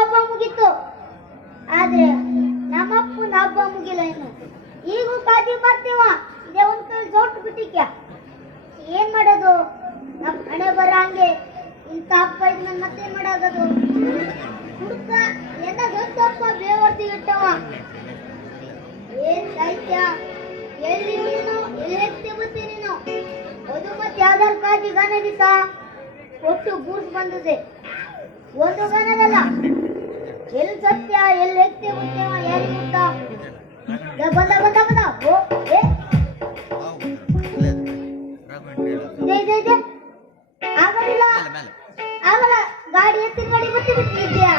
ಹಬ್ಬ ಮುಗೀತು. ಆದ್ರೆ ನಮ್ಮಪ್ಪನ ಹಬ್ಬ ಮುಗಿಲ್ಲ ಇನ್ನು. ಈಗೂ ಕಾಜಿ ಮಾಡ್ತೀವ, ಇದೇ ಒಂದ್ ಕೈ ಜೋಟ್ ಬಿಟ್ಟಿಕ್ಯ. ಏನ್ ಮಾಡೋದು? ನಮ್ ಹಣೆ ಬರ ಹಂಗೆ. ಇಂಥ ಹಬ್ಬ ಇದ್ಮೇಲೆ ಮತ್ತೇನ್ ಮಾಡಾಗದು? ಹುಡುಕ ಎಲ್ಲ ದೊಡ್ಡಪ್ಪ ಬೇವರ್ತಿ ಇಟ್ಟವ. ಏನ್ ಸಾಹಿತ್ಯ, ಎಲ್ಲಿ ನೀನು ಎಲ್ಲಿ ಎತ್ತಿ ಬತ್ತಿ ನೀನು? ಅದು ಮತ್ತೆ ಯಾವ್ದಾರು ಕಾಜಿ ಗಾನ ದಿಸ ಒಟ್ಟು ಗೂಡ್ಸ್ ಬಂದಿದೆ. ಒಂದು ಗಾನದಲ್ಲ, ಎಲ್ಲಿ ಸತ್ಯ ಎಲ್ಲಿ ಎತ್ತಿ ಬತ್ತೇವ ಯಾರಿಗೆ ಗೊತ್ತ? ಬಂದ ಬಂದ ಬಂದ ಓ ಏ ಆಗಲಿಲ್ಲ ಆಗಲ್ಲ. ಗಾಡಿ ಎತ್ತಿನ ಗಾಡಿ ಬತ್ತಿ ಬಿಟ್ಟಿದ್ಯಾ?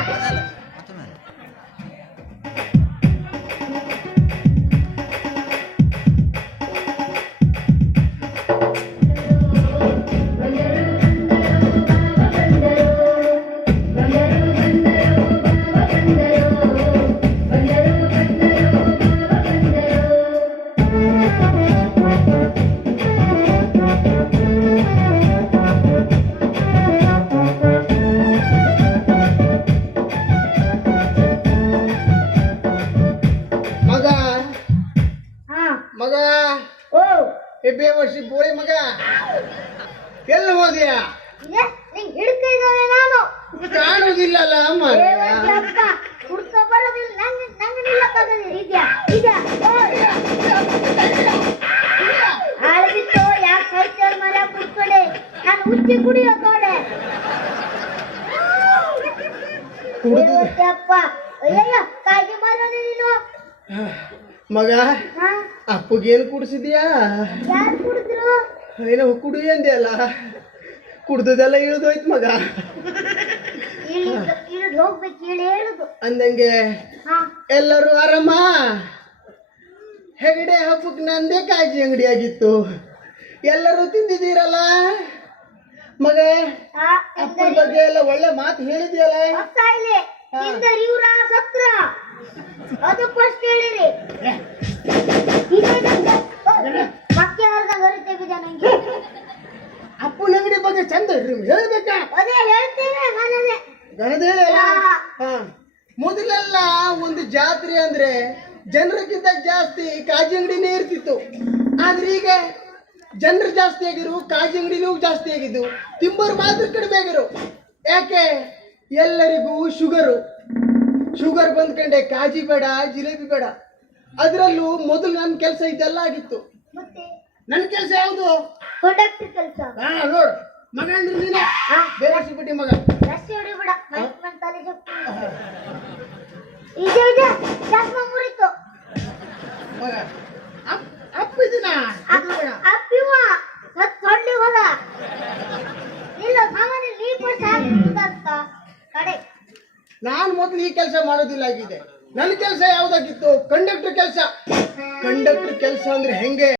ಮಗ ಓ ಬೇವರ್ಸಿ ಬೋಳಿ ಮಗ ಎಲ್ಲಿ ಹೋದ್ಯಾ? ನಿಂಗೆ ಹಿಡ್ಕ ಇದ್ದಾನೆ ನಾನು. ಕಾಣುವುದಿಲ್ಲಲ್ಲ ಹುಡ್ಕ ಬರೋದಿಲ್ಲ. ನಂಗೆ ನಿಲ್ಲಕ್ಕಾಗಲ್ಲ. ಇದ್ಯಾ ಇದ್ಯಾ ಆಳ್ಬಿಟ್ಟು ಯಾಕೆ ಸಾಹಿತ್ಯ ಮರ ಕುಡ್ಕೊಡೆ. ನಾನು ಹುಚ್ಚಿ ಕುಡಿಯೋ ಕೋಡೆ ಅಪ್ಪ. ಅಯ್ಯಯ್ಯ ಕಾಳಜಿ ಮಾಡೋದು ನೀನು. ಮಗ ಅಪ್ಪಗೇನು ಕುಡಿಸಿದ್ಯಾ? ಯಾರು ಕುಡಿದ್ರು? ಏನೋ ಕುಡಿ ಅಂದೆ ಅಲ್ಲ, ಕುಡ್ದದೆಲ್ಲ ಇಳಿದೋಯ್ತು ಮಗ. ಇಳಿದು ಹೋಗ್ಬೇಕು, ಹೇಳಿ ಹೇಳುದು ಅಂದಂಗೆ ಎಲ್ಲರೂ ಆರಾಮ? ಹೆಗಡೆ ಹಬ್ಬಕ್ಕೆ ನಂದೇ ಕಾಜಿ ಅಂಗಡಿ ಆಗಿತ್ತು, ಎಲ್ಲರೂ ತಿಂದಿದ್ದೀರಲ್ಲ ಮಗ. ಅಪ್ಪನ ಬಗ್ಗೆ ಎಲ್ಲ ಒಳ್ಳೆ ಮಾತು ಹೇಳಿದ್ಯಲ್ಲ. ಇವ್ರ ಸತ್ರ ಅದು ಫಸ್ಟ್ ಹೇಳಿರಿ. ಪಕ್ಕೆ ಅವ್ರದಾಗ ಅರಿತೇವಿದೆ ನಂಗೆ. ಅಪ್ಪನ ಅಂಗಡಿ ಬಗ್ಗೆ ಚಂದ ಹೇಳ್ಬೇಕಾ? ಅದೇ ಹೇಳ್ತೇವೆ ಮನದೇ ಗಣದ ಹೇಳ. ಮೊದಲೆಲ್ಲ ಒಂದು ಜಾತ್ರೆ ಅಂದ್ರೆ ಜನರಿಗಿಂತ ಜಾಸ್ತಿ ಕಾಜಿ ಅಂಗಡಿನೇ ಇರ್ತಿತ್ತು. ಆದ್ರೆ ಈಗ ಜನರು ಜಾಸ್ತಿ ಆಗಿರು, ಕಾಜಿ ಅಂಗಡಿನೂ ಜಾಸ್ತಿ ಆಗಿದ್ದು, ತಿಂಬರು ಮಾತ್ರ ಕಡಿಮೆ ಆಗಿರು. ಯಾಕೆ? ಎಲ್ಲರಿಗೂ ಶುಗರ್ ಬಂದ್ಕಂಡೆ ಕಾಜಿ ಬೇಡ, ಜಿಲೇಬಿ ಬೇಡ. ಅದರಲ್ಲೂ ಮೊದಲು ನನ್ನ ಕೆಲಸ ಇದೆಲ್ಲ ಆಗಿತ್ತು. ನನ್ನ ಕೆಲಸ ಯಾವುದು? ಕಂಡಕ್ಟರ್ ಕೆಲಸ. ನೋಡು ಮಗ ನೀನೆ ಬೇವರ್ಸಿ ಬಿಟ್ಟಿ ಮಗ. ಮುರಿತು ಅಪ್ಪಿದಿನ ಹೊಳ್ಳಿ ಹೋದ ಇಲ್ಲ ಸಾಮಾನ್ಯ ಕಡೆ. ನಾನು ಮೊದಲು ಈ ಕೆಲಸ ಮಾಡೋದಿಲ್ಲ ಆಗಿದೆ. ನನ್ನ ಕೆಲಸ ಯಾವ್ದಾಗಿತ್ತು? ಕಂಡಕ್ಟರ್ ಕೆಲಸ. ಕಂಡಕ್ಟರ್ ಕೆಲಸ ಅಂದ್ರೆ ಹೆಂಗೆ?